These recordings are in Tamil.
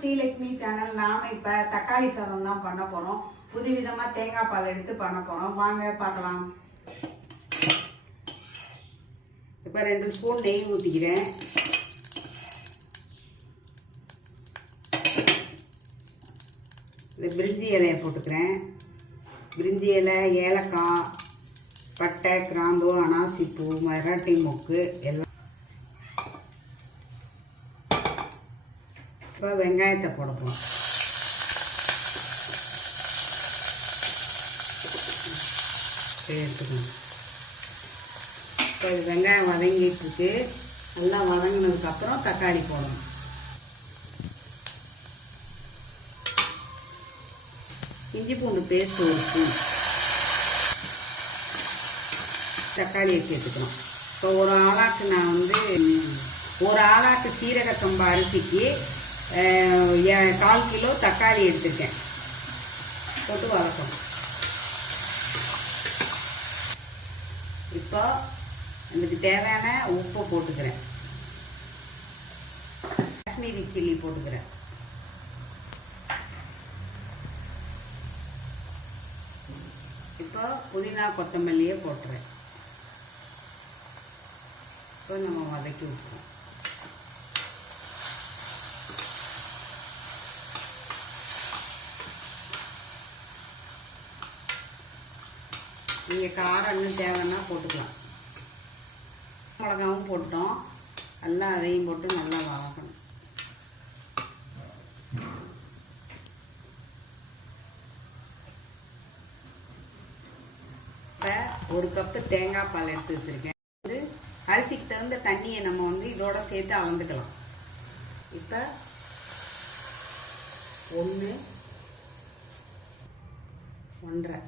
ஸ்ரீலக்ஷ்மி சேனல் நாம இப்போ தக்காளி சாதம் தான் பண்ண போறோம். புதுவிதமா தேங்காய் பால் எடுத்து பண்ண போறோம். வாங்க பார்க்கலாம். இப்போ ரெண்டு ஸ்பூன் நெய் ஊற்றிக்கிறேன் இந்த பிரிஞ்சி இலையை போட்டுக்கிறேன். பிரிஞ்சி இலை ஏலக்காய் பட்டை கிராம்பு அனாசிப்பூ மராட்டி மொக்கு எல்லாம் இப்போ வெங்காயத்தை போட போகிறோம் எடுத்துக்கணும். இப்போ இது வெங்காயம் வதங்கிட்டு இருக்கு. நல்லா வதங்கினதுக்கப்புறம் தக்காளி போடணும். இஞ்சி பூண்டு பேஸ்ட் ஒரு ஸ்பூன் தக்காளியை சேர்த்துக்கணும் இப்போ ஒரு ஆளாக்கு நான் வந்து ஒரு ஆளாக்கு சீரக சம்பா அரிசிக்கு கால் கிலோ தக்காளி எடுத்துருக்கேன். போட்டு வதக்கணும். இப்போ எனக்கு தேவையான உப்பை போட்டுக்கிறேன். காஷ்மீரி சில்லி போட்டுக்கிறேன். இப்போ புதினா கொத்தமல்லியை போட்டுறேன். இப்போ நம்ம வதக்கி விட்டுறோம். நீங்கள் காரம் இன்னும் தேவைன்னா போட்டுக்கலாம். மிளகாவும் போட்டோம். நல்லா அதையும் போட்டு நல்லா வளர்க்கணும் இப்போ ஒரு கப்பு தேங்காய் பால் எடுத்து வச்சுருக்கேன். வந்து அரிசிக்கு தகுந்த தண்ணியை நம்ம வந்து இதோட சேர்த்து அளந்துக்கலாம். இப்போ ஒன்று ஒன்றரை.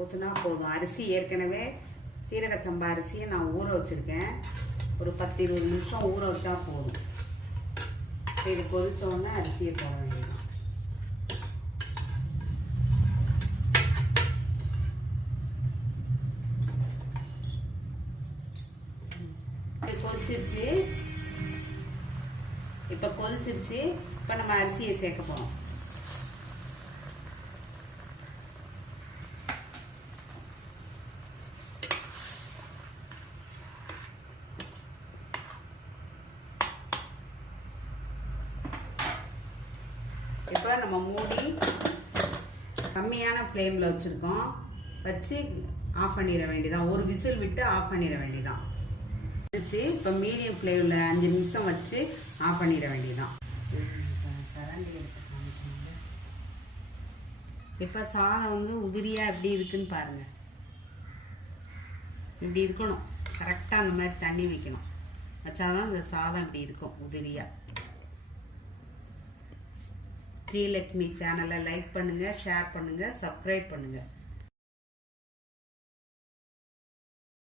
ஊற்றுனா போதும். அரிசி ஏற்கனவே சீரக சம்பா அரிசியை நான் ஊற வச்சுருக்கேன். ஒரு பத்து இருபது நிமிஷம் ஊற வச்சா போதும். சரி கொதிச்ச அரிசியை போட வேண்டியது கொதிச்சிருச்சு. இப்போ கொதிச்சிருச்சு. இப்போ நம்ம அரிசியை சேர்க்க போகிறோம் இப்போ நம்ம மூடி கம்மியான ஃப்ளேமில் வச்சுருக்கோம். வச்சு ஆஃப் பண்ணிட வேண்டியதான் ஒரு விசில் விட்டு ஆஃப் பண்ணிட வேண்டியதான் வச்சு இப்போ மீடியம் ஃப்ளேமில் அஞ்சு நிமிஷம் வச்சு ஆஃப் பண்ணிட வேண்டியதான் இப்போ சாதம் வந்து உதிரியாக எப்படி இருக்குன்னு பாருங்கள் இப்படி இருக்கணும். கரெக்டாக அந்த மாதிரி தண்ணி வைக்கணும். வச்சாதான் இந்த சாதம் இப்படி இருக்கும் உதிரியாக ஸ்ரீலக்ஷ்மி சேனலை லைக் பண்ணுங்கள் ஷேர் பண்ணுங்கள் சப்ஸ்கிரைப் பண்ணுங்கள்